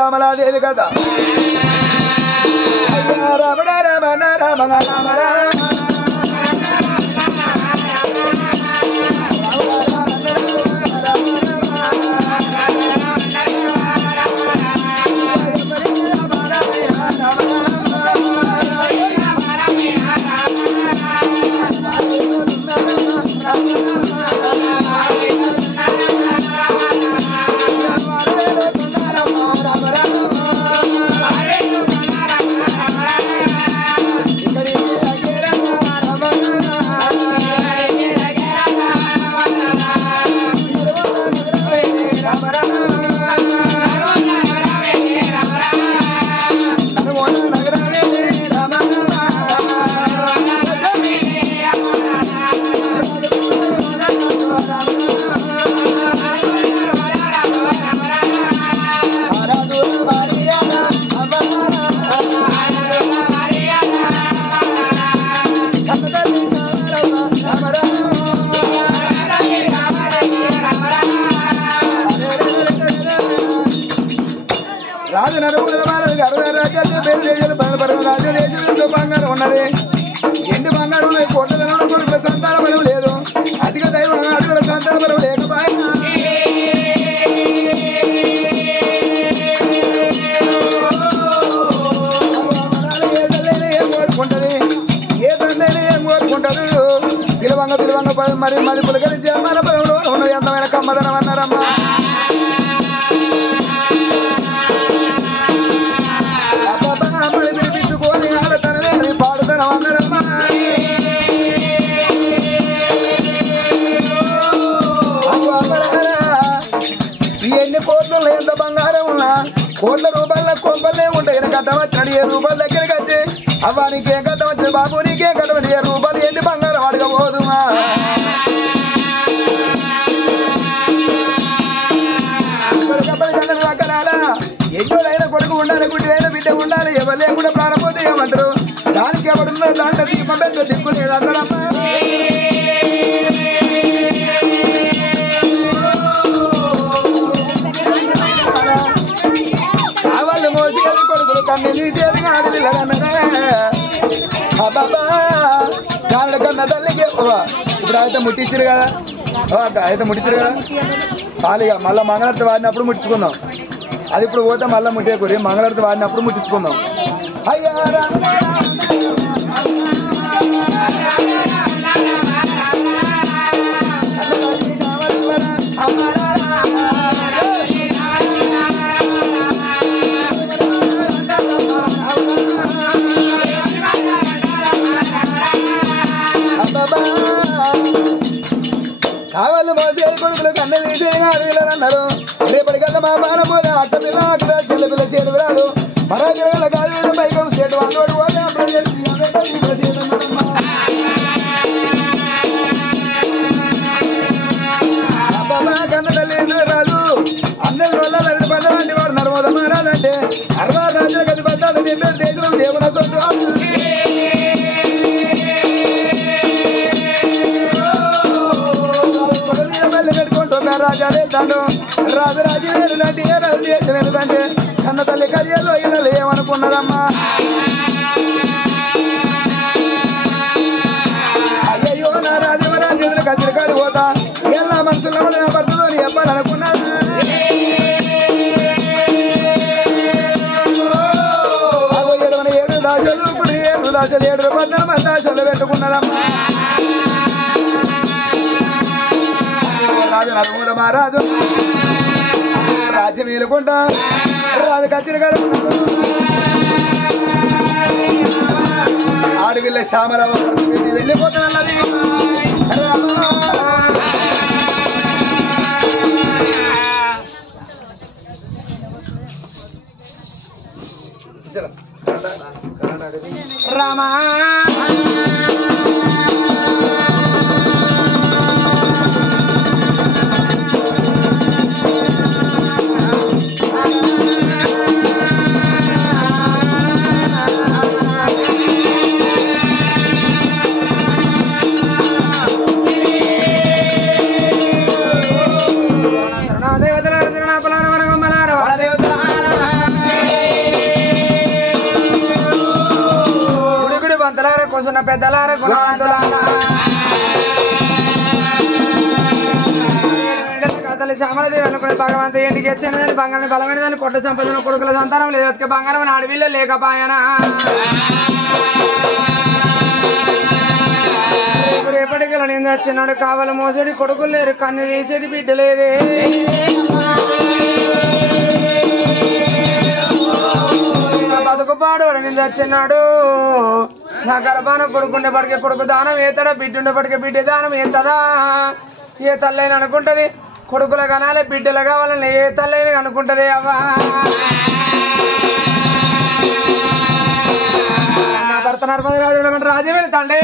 శ్యామలాదేవి కదా రమణ రమణ రమణ రమణ బంగారం ఉన్నది ఎండి బంగారం కోటలలో కొడుకుల సంతాన బలం లేదు అధిక దైవం అడుగుల సంతాన బలం లేకపోయినా ఏం కోరుకుంటది ఏ తండ్రి ఏం కోరుకుంటారు పిలవంగ పిలవంగ మరి మరి పులకరించి మన బలంలో ఉన్నది అందమైన కమ్మదనం అన్నారమ్మా ఎన్ని కోట్లు ఎంత బంగారం ఉన్నా కోట్ల రూపాయల కొంపలే ఉంటాయి కట్ట వచ్చినాడు 7 రూపాయల దగ్గరికి వచ్చి అవ్వ నీకేం కట్ట వచ్చిన బాబు నీకేం కట్టమని 7 రూపాయలు ఎన్ని బంగారం అడగబోదుమా రకరాల ఎన్నోదైనా కొడుకు ఉండాలి గుడ్డిదైన బిడ్డ ఉండాలి ఎవరు లేకుండా ప్రారంభోతే ఏమంటారు దానికి ఎవడున్నారు దాంట్లో దీపం పెద్ద దిక్కు లేదు అందరమ్మా కావాలి మోసి కొడుకులు కన్నీళ్ళు దాని కన్నా తల్లికి ఇప్పుడు అయితే ముట్టించారు కదా అయితే ముట్టించారు కదా ఖాళీగా మళ్ళీ మంగళారతి వాడినప్పుడు ముట్టించుకుందాం అది ఇప్పుడు పోతే మళ్ళీ ముట్టేకూరి మంగళారతి వాడినప్పుడు ముట్టించుకుందాం అయ్యా కావాలి మోసే కొడుకులు కన్న అన్నారు రేపటికల్లా మా బాణ పోద అక్క పిల్ల అక్కడ చెల్ల పిల్ల చేడు రాదు మరాజల కాదు పైకం చేటు అన్నోడు కన్న తల్లి రాదు అందరి వల్ల 2 పదాలు అంటే వాడు నర్మద మారాలంటే 60 రాజుల గది పదాలు చెప్పారు దేశం దేవుల సొంత రాజాలే తాను రాజరాజు లాంటి రాజు దేశం ఎందుకంటే కన్న తల్లి కళ్యాణలో ఇళ్ళు ఏమనుకున్నారమ్మా అయ్యో నా రాజరాజు కచ్చిరికాడు పోతా ఎలా మనసులో నా భర్తతో చెప్పాలనుకున్నాను 7 దాసులు ఇప్పుడు 7 దాసులు 7 రూపాయలు మన దాసులు పెట్టుకున్నారమ్మా రాజు నలుమూల మహారాజు రాజ్యం వీలుకుంటా రాజు కచ్చిరికాడు ఆడవిల్ల శ్యామల వెళ్ళిపోతున్నది రామా గుణవంతులారా కూర్చున్న పెద్దలారా గుణవంతులారా కథలు శ్యామలదేవి అనుకునే భగవంతు ఇంటికి వచ్చినదని బంగారం బలమైనదని కొట్ట సంపదన కొడుకుల సంతానం లేదు బంగారం అడవిలో లేకపోయానా రేపటికి నేను వచ్చినాడు కావాలి మోసడి కొడుకులు లేరు కన్ను వేసేది బిడ్డ లేదే బతుకుపాడు నేను వచ్చినాడు నా గర్భాన కొడుకుండే పడికే కొడుకు దానం ఏతడా బిడ్డుండే పడికే బిడ్డ దానం ఏతదా ఏ తల్లైన అనుకుంటది కొడుకులు కనాలి బిడ్డలు కావాలని ఏ తల్లైన అనుకుంటది అవ్వా నా భర్త నర్మరాజు రాజు వెళ్తాండే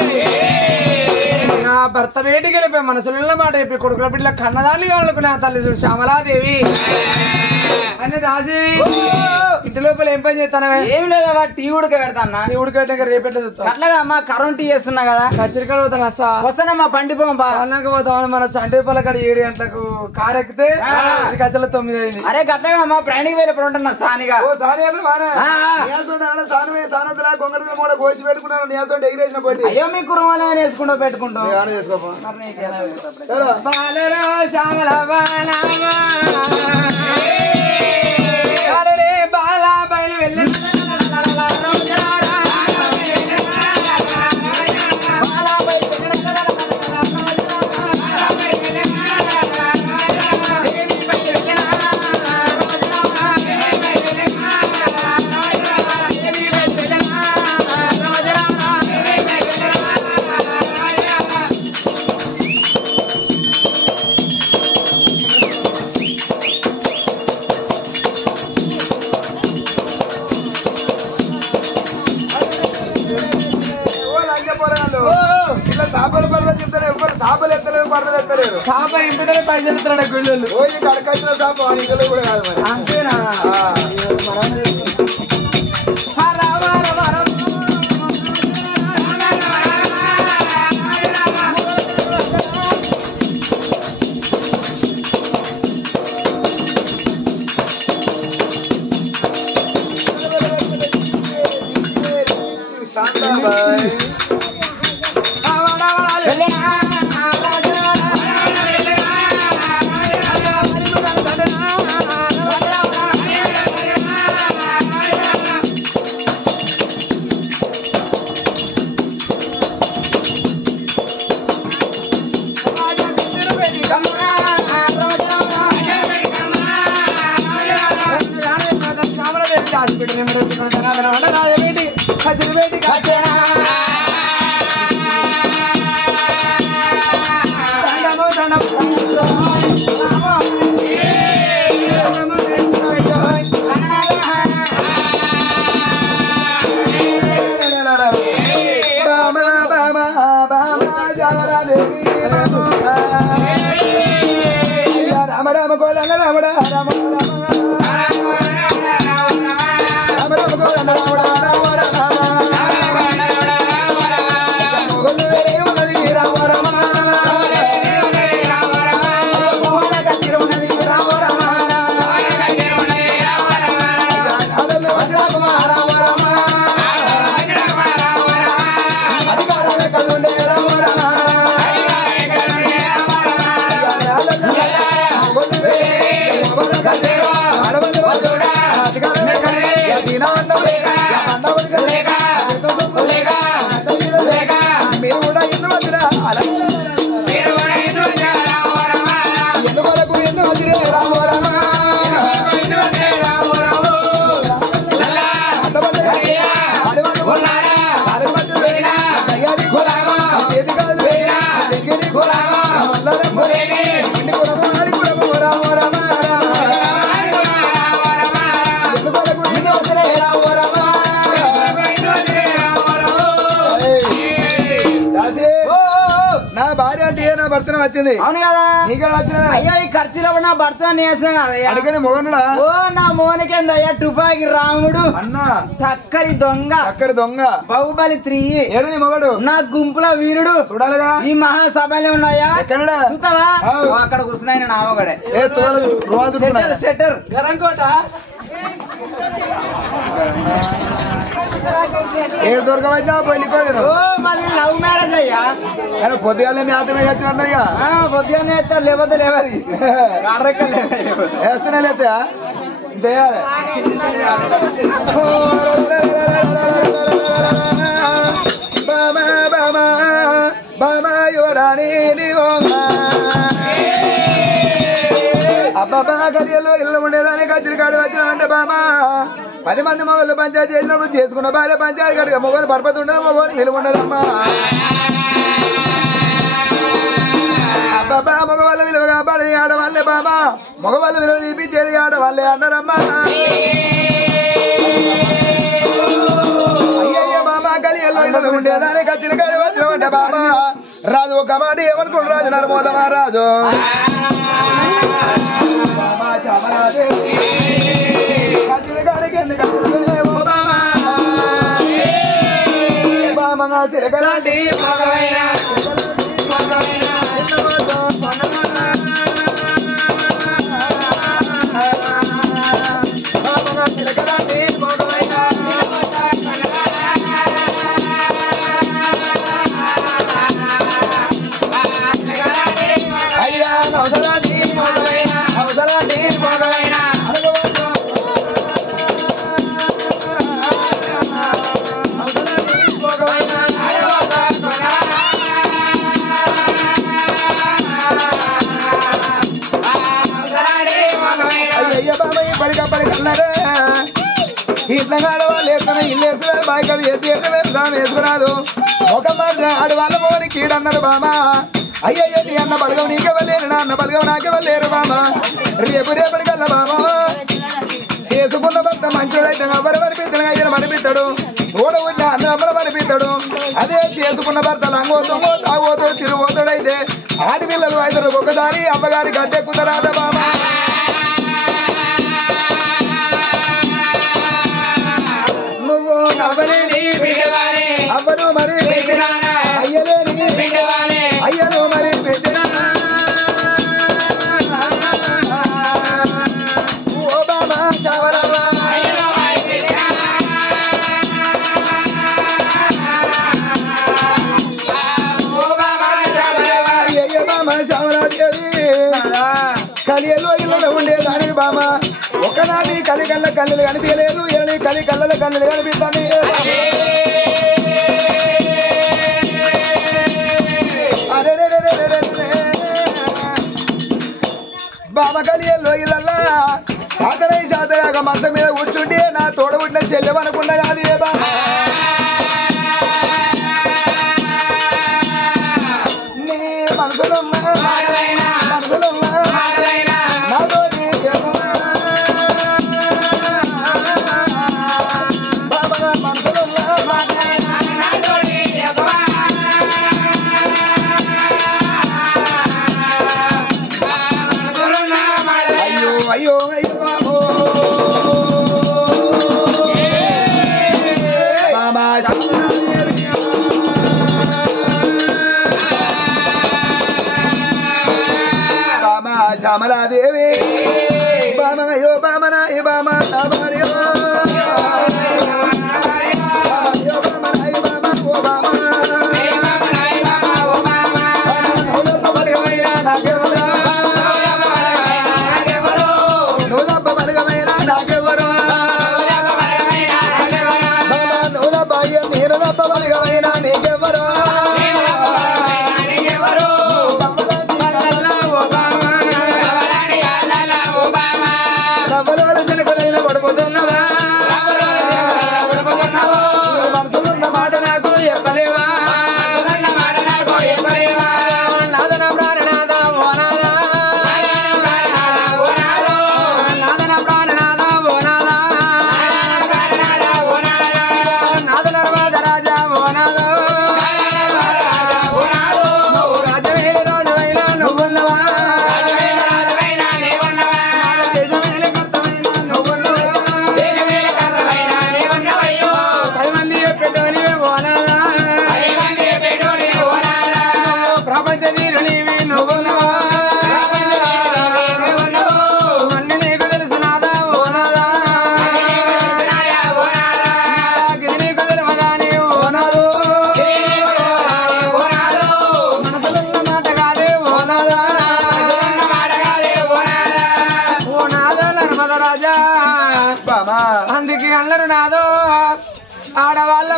నా భర్త వేటికి వెళ్ళిపోయి మనసులో మాట చెప్పి కొడుకుల బిడ్డల కన్నదాన్ని కావాలనుకున్నా తల్లి చూడు శ్యామలాదేవి అని రాజు ఇంటి లోపల ఏం పని చేస్తానవే ఏం లేదా టీ ఉడక పెడతాన్నా నీ ఉడికెట్ట రేపెట్ల చూస్తావు అట్లాగా అమ్మా కరెంట్ టీ చేస్తున్నా కదా కచ్చిరికాయ పోతాను అస్సా వస్తానమ్మా పండిపోం అన్నాక పోతామని మన చంటి పల్లకాడ 7 గంటలకు కారు ఎక్కితే కచ్చల 9 అయింది అరే గట్లగా అమ్మా ప్రయాణికి వెళ్ళినప్పుడు ఉంటున్నా సానిగా కోసి పెట్టుకున్నాను నీసోటి ఎగిరేసిన పోటీ అయ్యో మీ కుటుంబాలు వేసుకుంటూ పెట్టుకుంటాం బాలరా శ్యామల బాలవా బాలా బయలు వెళ్ళి చేపలు పనులు చెప్తారు ఎవరు చేపలు ఎత్తలేరు పడతలు ఎత్తలేరు చేప ఇంపితే పైసలు ఎత్తాడు గుళ్ళు పోయి కడకచ్చిన చేప ఇంట్లో కూడా కాదు మరి అంతేనా రామ రామ గోదండ రామ రామ రామ వచ్చింది అవును కదా నీకే వచ్చిన అయ్యో ఈ ఖర్చులో నా భర్త అడిగిన మొగనుడా ఓ నా మోనికేందయ్యా టుపాకి రాముడు అన్న చక్కరి దొంగ చక్కరి దొంగ బాహుబలి 3 ఏడు నీ మొగడు నా గుంపుల వీరుడు చూడాలిగా ఈ మహాసభలో ఉన్నాయా ఎక్కడా చూస్తావా అక్కడ కూర్చున్నాయి నా ఆవగడే ఏ తోలు రోజు సెటర్ గరంకోట ఏడు దొరకవచ్చా పెళ్ళికోలేదు మళ్ళీ లవ్ మ్యారేజ్ అయ్యా కానీ పొద్దుగాలే మేతమే వచ్చినట్టుగా పొద్దుగానే వేస్తారు లేకపోతే లేవది వేస్తూనే లేతా చేయాలి బామా బామా బామా యువరాణి అబ్బాబా గలియలో ఇల్లు ఉండేదానికి కచ్చిరికాడు వచ్చినామంటే బామా 10 మంది మొగలు పంచాయతీ చేసినప్పుడు చేసుకున్న భార్య పంచాయతీ కాడిగా మొగలు పరపతి ఉండదు మొగలు విలువ ఉండదమ్మా అబ్బాబా మగవాళ్ళ విలువ కాపాడి ఆడవాళ్ళే బాబా మగవాళ్ళు విలువ చూపించేది ఆడవాళ్ళే అన్నారమ్మా అయ్యయ్య బాబా కలియల్లో ఇల్లు ఉండేదానికి కచ్చిరికాడు వచ్చినామంటే బాబా రాజు ఒక మాట ఏమనుకోండి రాజు నరమోదమా రాజు చిలకలాంటి అయ్యా అవసరాన్ని అవసరాన్ని బాయికాడు వేసుకురాదు ఒక మాట ఆడవాళ్ళ మోని కీడన్నారు బామా అయ్యయ్యో నీ అన్న బలగం నీకెవలేరు నా అన్న బలగం నాకెవలేరు బామా రేపు రేపటికల్లా బామా చేసుకున్న భర్త మంచోడైతే ఎవరు మనిపిస్తాడు అయ్యను మనిపిస్తాడు తోడ ఉన్న అన్న అమ్మలు మనిపిస్తాడు అదే చేసుకున్న భర్త లంగోతుంగో తాగోతాడు తిరుగుతాడైతే ఆడపిల్లలు ఐదురు ఒకసారి అమ్మగారి గడ్డెక్కుతారాద బామా అవ్వను మరి అయ్యలేని అయ్యను మరి ఓ బాబా చావరమ్మా అయ్య బామా చావరాదేవి కలియలో ఇళ్ళలో ఉండేదానికి బామా ఒకనాటి కలికల్ల కళ్ళు కనిపించలేదు ఎన్ని కలికల్ల కళ్ళు కనిపిస్తాను బామ కలియల్లో ఇళ్ళల్లా సాతనై సాతయాక మంచం మీద కూర్చుంటే నా తోడబుట్టిన శల్యం అనుకున్నా కాదు ఏ బామ నీ మనసులున్నా మనసులున్నా నాతో బాబా మనసులున్నా అయ్యో అయ్యో బాబు బాబా బాబా శ్యామలాదేవి బామ అయ్యో బామన ఈ బామ బామయ్యో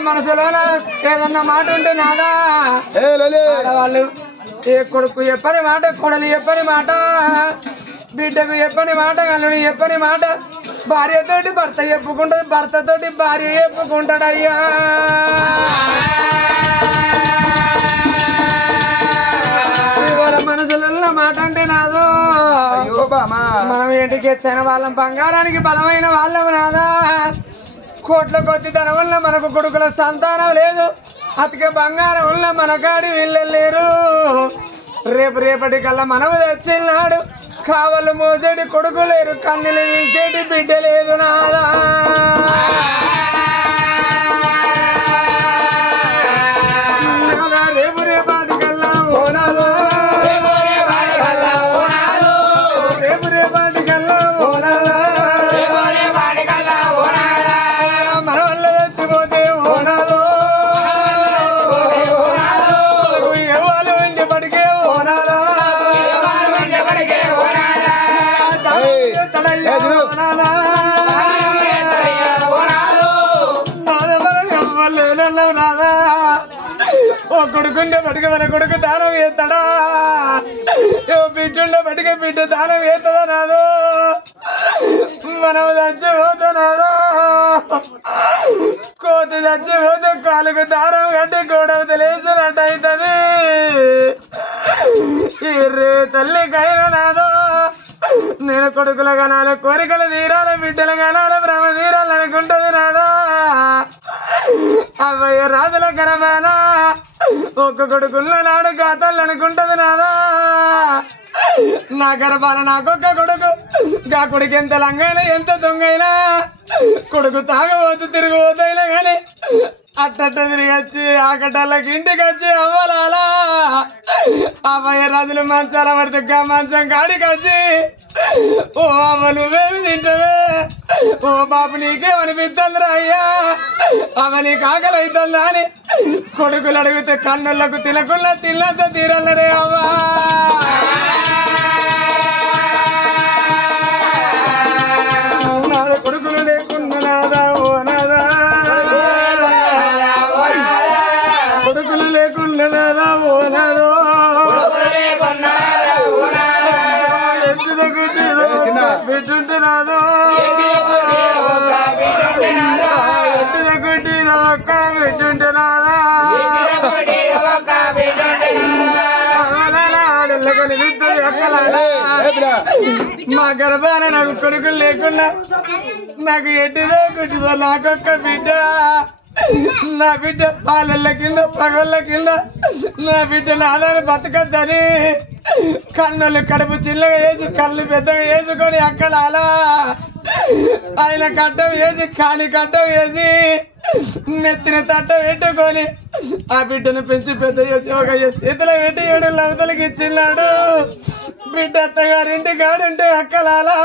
మనసులోన ఏదన్నా మాట ఉంటే నాదా ఏ లొలి వాళ్ళు ఏ కొడుకు చెప్పని మాట కొడలు చెప్పని మాట బిడ్డకు చెప్పని మాట అల్లుడు చెప్పని మాట భార్యతోటి భర్త చెప్పుకుంటది భర్తతోటి భార్య చెప్పుకుంటాడయ్యా ఇవాళ మనసులో మాట అంటే నాదో అయ్యో బామా మనం ఏంటికి ఎచ్చైన వాళ్ళం బంగారానికి బలమైన వాళ్ళం నాదా కోట్ల కొద్ది ధనం వల్ల మనకు కొడుకుల సంతానం లేదు అతికే బంగారం వల్ల మన కాడి వీళ్ళలేరు రేపటి కల్లా మనము తెచ్చిన్నాడు కావలు మోసేటి కొడుకు లేరు కన్నులు తీసేటి బిడ్డ లేదు నాదా రేపటి కల్లా ఓనాదో రేపటి కల్లా ఓనాదా మన వల్ల చచ్చిపోతే ఓనాదో ఎవరు ఇంటి పడికే ఓనాదా ఓ కొడుకుండే బడికి మన కొడుకు దానం వేస్తాడా బిడ్డుండే బడికి బిడ్డ దానం వేస్తుందా నాదో మనం చచ్చిపోతున్నాదో కోతి చచ్చిపోతే కాలుకు దారం కట్టి గోడవత లేచినట్టు అవుతుంది ఈ రే తల్లికైనా నాదో నేను కొడుకుల కనాలి కోరికలు తీరాలి బిడ్డల కనాలి భ్రమ తీరాలి అనుకుంటుంది నాదా అవ్వయ్య రాజుల కరమానా ఒక్క కొడుకున్న నాడు గాతలు అనుకుంటది నాదా నా గర్భాన నాకొక్క కొడుకు గా కొడుకు ఎంత లంగైనా ఎంత దొంగైనా కొడుకు తాగబోతు తిరిగిపోతైనా గాని అట్టట్ట తిరిగి వచ్చి ఆకటాలకి ఇంటికి వచ్చి అవ్వాలా అవ్వయ్య రాజులు మంచాల పడితే మంచం కాడికి వచ్చి ఓ అమ్మ నువ్వేమి తింటావే ఓ బాబు నీకేమనిపిస్తుందిరా అయ్యా అమ్మ నీకు ఆకలి అవుతుందా అని కొడుకులు అడిగితే కన్నులకు తినకుండా తిన్నంత తీరల్లరే అవ్వా నాద కొడుకులు లేకుండా నాదా ఓ నాదా కొడుకులు లేకుండా నాదా ఓ నాదో బిడ్డుంటే నాదో ఎట్టిద గుడ్డిద ఒక్క బిడ్డుంటే నాదా ఆడళ్ళకొని విద్యుత్ ఎక్కలాలా మా గర్భాన నాకు కొడుకులు లేకుండా నాకు ఎట్టిదో గుడ్డిదో నాకొక్క బిడ్డ నా బిడ్డ పాలళ్ళ కింద పగళ్ళ కింద నా బిడ్డ నాదాన్ని బతకద్దని కన్నులు కడుపు చిన్నగా వేసి కళ్ళు పెద్దగా వేసుకొని అక్కలాలా ఆయన కట్టం వేసి కాని కట్టం వేసి నెత్తిన తట్ట పెట్టుకొని ఆ బిడ్డను పెంచి పెద్ద చేసి ఒక చేతిలో పెట్టి 7 లవతలకి ఇచ్చిన్నాడు బిడ్డ అత్తగారింటి కాడుంటే అక్కలాలా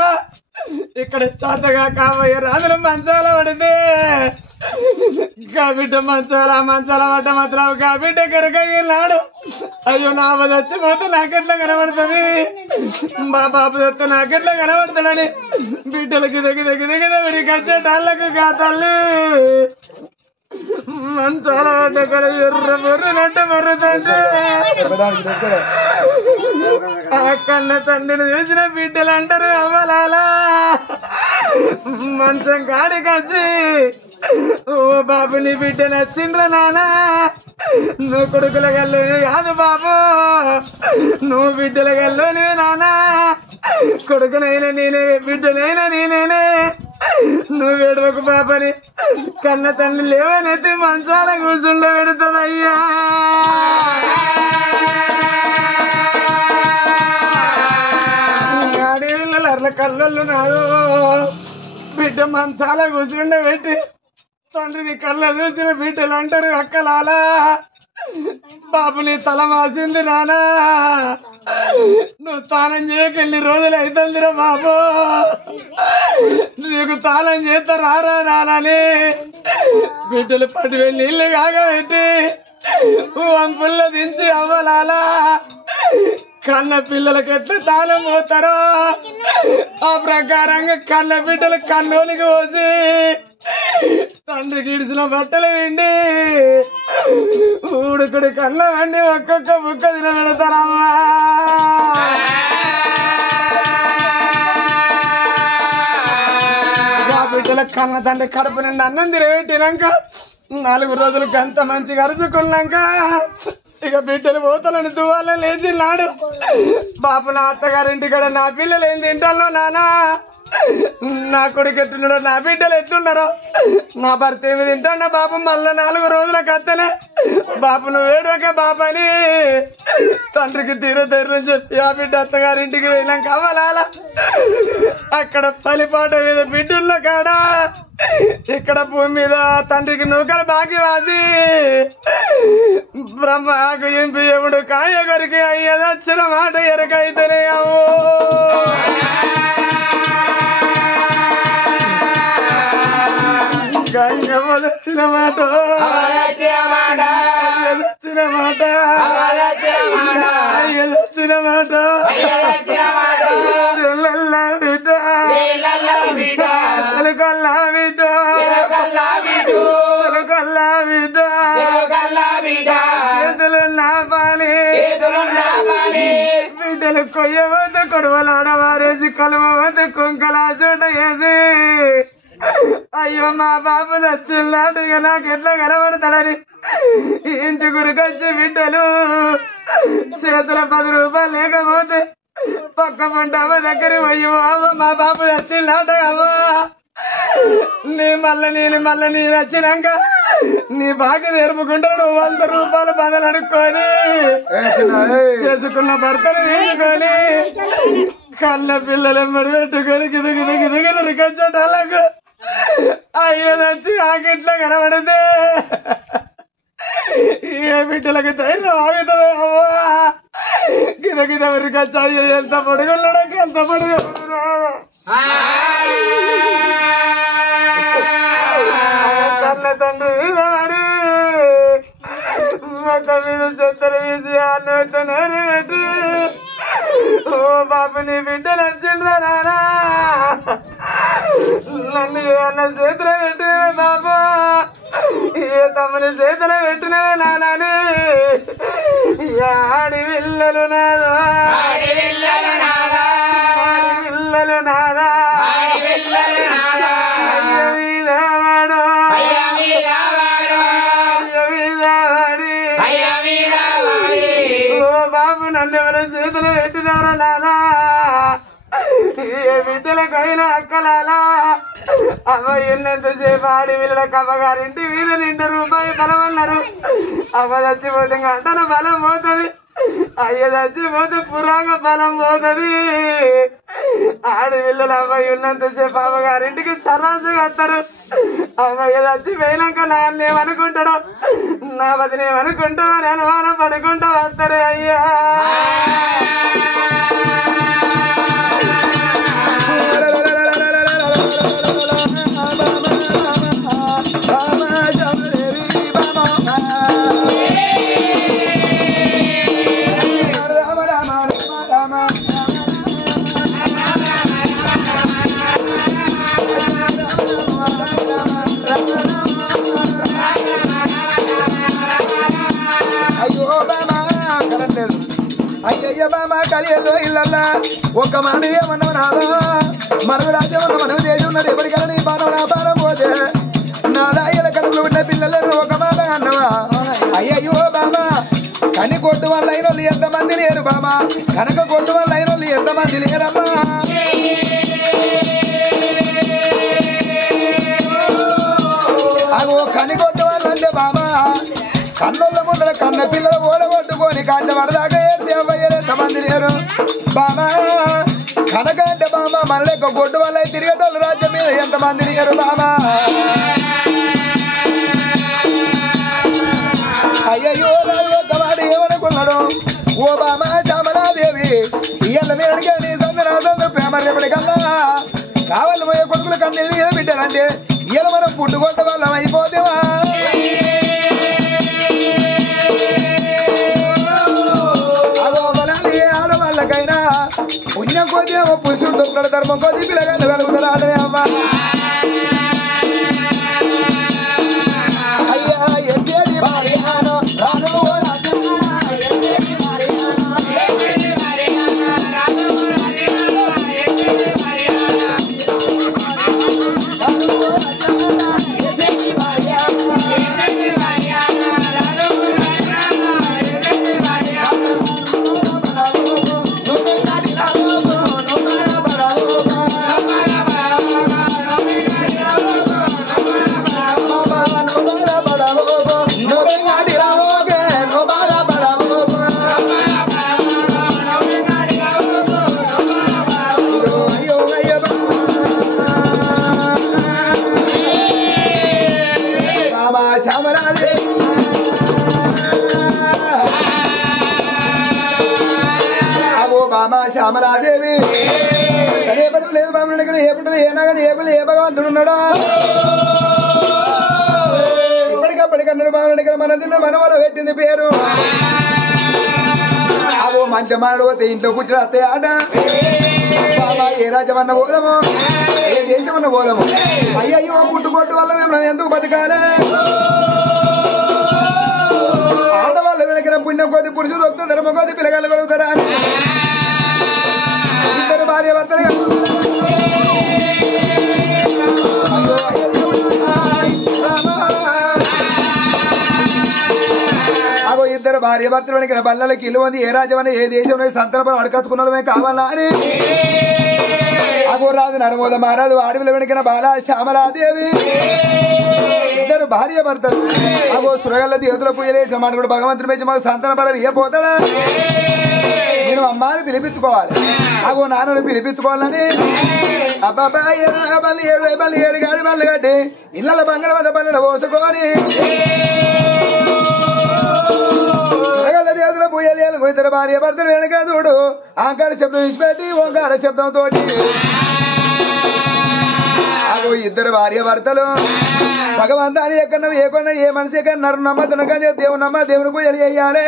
ఇక్కడ సాతగా కాబోయే రాజులు మంచాల పడితే బిడ్డ మంచాల పడ్డ మాత్రం బిడ్డ కరకన్నాడు అయ్యో నా చచ్చిపోతే నాకెట్లా కనబడుతుంది మా బాబు చెప్తే నాకెట్లా కనబడతాడని బిడ్డలకి దగ్గర విరికొచ్చేటాళ్ళకు కా తల్లి మంచాల పడ్డ కడ ఎర్రనట్టు మర్రతండ్రి ఆ కన్న తండ్రిని చూసిన బిడ్డలు అంటారు అవ్వాలా మంచం కాడికొచ్చి ఓ బాబు నీ బిడ్డ నచ్చిండ్రా నానా నువ్వు కొడుకుల గల్లోనే కాదు బాబు నువ్వు బిడ్డల గల్లోనే నానా కొడుకునైనా నేనే బిడ్డనైనా నేనేనే నువ్వు ఏడవకు బాబని కన్న తల్లి లేవనైతే మంచాల కూర్చుండ పెడుతుందయ్యా ఆడేళ్ళ అర్ల కళ్ళల్లో నాడు బిడ్డ మంచాల కూర్చుండ పెట్టి తండ్రిని కళ్ళ చూసిన బిడ్డలు అంటారు అక్కలాలా బాబుని తల మాసింది నానా నువ్వు తానం చేయక 2 రోజులు అవుతుందిరా బాబు నీకు తానం చేస్తా రారా నానని బిడ్డలు 10,000 నీళ్లు కాగబెట్టి వంపుల్లో దించి అవ్వలాలా కన్న పిల్లలకి ఎట్లా తాళం పోతారో ఆ ప్రకారంగా కన్న బిడ్డలు కన్నోనికి పోసి తండ్రికి ఇడిసిన బట్టలు వెండి ఊడుకుడి కళ్ళ వండి ఒక్కొక్క ముక్క తినబెడతారమ్మా. బిడ్డల కన్న తండ్రి కడుపు నుండి అన్నం తినబెట్టినాక 4 రోజులు గంత మంచిగా అరుచుకున్నాక ఇక బిడ్డలు పోతలని దువ్వాలని లేచిన్నాడు. బాపు నా అత్తగారింటి కూడా నా పిల్లలు ఏం తింటాను నానా, నా కొడుకు ఎట్లున్నాడో నా బిడ్డలు ఎట్లున్నారో, నా భర్త ఏమి తింటాడా బాబు. మళ్ళా 4 రోజుల కత్తనే బాపు నువ్వు ఏడోకే బాపని తండ్రికి ధైర్యం చెప్పి ఆ బిడ్డ అత్తగారింటికి వెళ్ళాక అవ్వాల అక్కడ పలిపాట మీద బిడ్డల్లో కాడా ఇక్కడ భూమి మీద తండ్రికి నూకలు బాకి వాసి బ్రహ్మకు ఎంపి ఎముడు కాయ కొరికి అయ్యదచ్చిన మాట ఎరకైతేనే అవు గంగవదచ్చిన మాట అయ్యదచ్చిన మాట అయ్యదచ్చిన మాట బిడ్డ కొల్లా బిడ్డ చేతులు నా పాలి బిడ్డలు కొయ్య వద్ద కొడవలాడవారేసి కలువ వద్ద కుంకలా చోట వేసి అయ్యో మా బాబు దచ్చులాంటిగా నాకు ఎట్లా కనబడతాడని ఇంటి గురికొచ్చి బిడ్డలు చేతుల 10 రూపాయలు లేకపోతే పక్క పంట అమ్మ దగ్గర పోయి అమ్మ మా బాబు దచ్చులాట అమ్మా మళ్ళీ నేను వచ్చినాక నీ బాగా నేర్పుకుంటాడు 100 రూపాయలు బదులు అడుక్కొని చేసుకున్న భర్తను వేసుకొని కళ్ళ పిల్లలు ఎమ్మడి పెట్టుకొని గిదగిదగిదగిదగిదరికొచ్చేటాలకు అయ్యేదొచ్చి ఆకిట్లో కనబడితే ఏ బిడ్డలకు ధైర్యం ఆగుతుంది అవ్వా. గిదగిద ఉరికొచ్చి అయ్యో ఎంత పొడుగున్నాడకి ఎంత పొడుగు తండ్రి వాడు మొక్క మీద చెత్తలు వేసి ఆ నోట్ల నూనె పెట్టి ఓ బాబు నీ బిడ్డలు వచ్చిండ్రా నానా నన్ను అన్న చేతిలో పెట్టినవే బాబా ఏ తమ్ముని చేతిలో పెట్టినవే నానాని ఆడి పిల్లలు నాదా పిల్లలు నాదా బాబు నన్ను ఎవరో చేతులు పెట్టినవరా నానా ఏ బిడ్డలకైనా అక్కలాలా అవ్వ ఎన్నంతసేపు ఆడి వీళ్ళకి అమ్మగారింటి వీళ్ళ 2 రూపాయలు బలం అన్నారు. అవ్వ చచ్చిపోతే గంటన బలం పోతుంది, అయ్య చచ్చిపోతే పురాగ బలం పోతుంది. ఆడి వీళ్ళలు అమ్మాయి ఉన్నంతసేపు అమ్మగారింటికి సరాసుగా వస్తారు. అమ్మాయి చచ్చిపోయినాక నాన్నేమనుకుంటాడో నా వదినేమనుకుంటావో అని అనుమానం పడుకుంటా వస్తారు. అయ్యా అయ్యయ్య బామా కలియల్లో ఇళ్ళల్లా ఒక్క మాట ఏమన్నావు నాదా మనకు రాజ్యం మనం చేసి ఉన్నది ఎప్పటికైనా నీ బాణం నా బాణం పోతే నా రాయల కడుపులో ఉన్న పిల్లలను ఒక మాట అన్నవా. అయ్యయ్యో బామా కని కొట్టు వల్ల అయిన వాళ్ళు ఎంతమంది లేరు బామా, కనుక కొట్టు వల్ల అయిన వాళ్ళు ఎంతమంది లేరమ్మా. అగో కని కొట్టు వాళ్ళు అంటే బామా కన్నుల ముందర కన్న పిల్లలు ఓడగొట్టుకొని కంట వరదాకా అవ్వయ్యలు ఎంతమంది లేరు బామా. కనక అంటే బామా మన లెక్క కొట్టు వల్ల తిరిగేటోళ్ళు రాజ్యం మీద ఎంతమంది లేరు బామా. అయ్యయ్యో ఒక్కవాడు ఏమనుకున్నాడు ఓ బామా శ్యామలాదేవి ఇయ్యాల మీరడిగా నీ సందనాథంలో ప్రేమ రేపటికల్లా కావాలి పోయే కొడుకులు కన్నీళ్ళు ఏ బిడ్డారంటే ఇయ్యాల మనం పుట్టుకొట్ట వాళ్ళం అయిపోతేవా. ఆడవాళ్ళకైనా పుణ్యం కొద్ది ఏమో పురుషుడు దొక్కడు ధర్మం కొద్ది పిల్లగాళ్ళు కలుగుతారు ఆడనే అమ్మా. శ్యామలాదేవి అదే పని లేదు బాబు దగ్గర ఏ పుట్టిన ఏనాగని ఏ పని ఏ భగవంతుడు ఉన్నాడా ఇప్పటికప్పటికన్నారు బాబు దగ్గర మన తిన్న మన వల్ల పెట్టింది పేరు అదో మంచి మానడు పోతే ఇంట్లో కూర్చుని వస్తాయి ఆట బాబా ఏ రాజ్యమన్న పోదాము ఏ దేశమన్న పోదాము అయ్యయ్యో పుట్టుబొట్టు వల్ల మేము ఎందుకు బతకాలి ఆడవాళ్ళు వెనక పుణ్యం కొద్ది పురుషులు దొక్కుతారు ధర్మ కొద్ది పిల్లగాళ్ళు కలుగుతారా అని ఇద్దరు భార్య భర్తలు అగో ఇద్దరు భార్య భర్తలు వెనక బల్లలకి ఇల్లు ఉంది ఏ రాజ్యం ఏ దేశంలో సంతర్భం అడకచ్చుకున్నమే కావాలా అని అగో రాజు నరమోద మహారాజు అడవిలో వెనకిన బాల శ్యామలాదేవి ఇద్దరు భార్య భర్తలు అగో సురగల్ల దేవతల పూజలేసిన మాట కూడా భగవంతుని పెంచి మాకు సంతాన బలం ఇవ్వబోతాడా నేను అమ్మాని పిలిపించుకోవాలి అగో నాన్నని పిలిపించుకోవాలని అబ్బాయి బల్లి ఏడు గాడి బల్లి కట్టి ఇళ్ళ బంగారం వద్ద బల్లెలు పోసుకొని సురగల్ల దేవతల పూజలు ఇద్దరు భార్య భర్తలు వెనక చూడు ఆకార శబ్దం విడిచిపెట్టి ఓంకార శబ్దంతో అగో ఇద్దరు భార్య భర్తలు భగవంతాన్ని ఎక్కడ ఏ కొన్న ఏ మనిషి ఎక్కడ నరు నమ్మతున్న కానీ దేవుని నమ్మ దేవుని పూజలు చేయాలి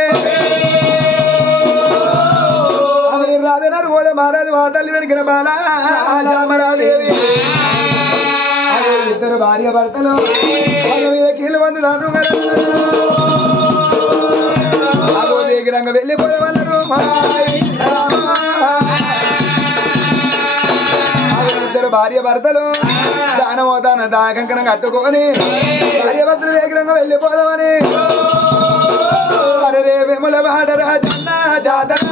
రాజనారు పోద మహారాజు మా తల్లి వెనకిన బాల శ్యామలాదేవి అగో ఇద్దరు భార్య భర్తలు మీద కీళ్ళు వందుతారు అగో వేగిరంగా వెళ్ళిపోయేవాళ్ళు ఇద్దరు భార్య భర్తలు దానమోతాన దాకంకనం కట్టుకొని భార్య భర్తలు వేగరంగా వెళ్ళిపోదామని అరే రే విమల వాడరా జన్న జాతర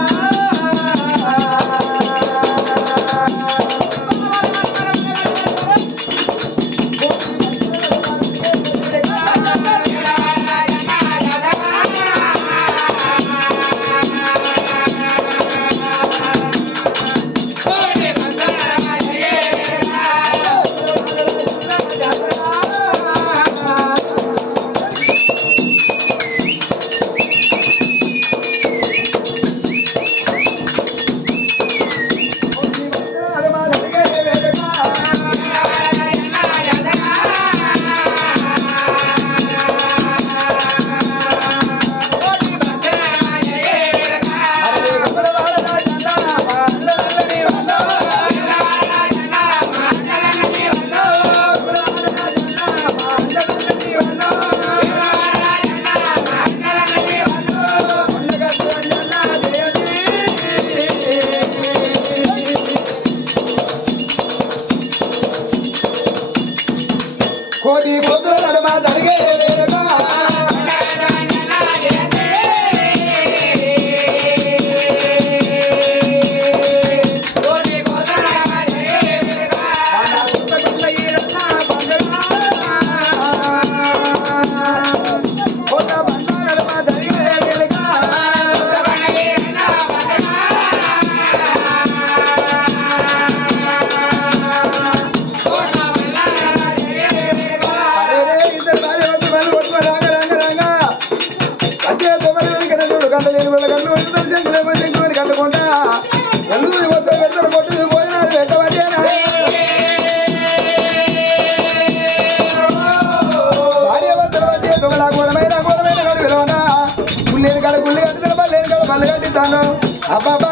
అబ్బా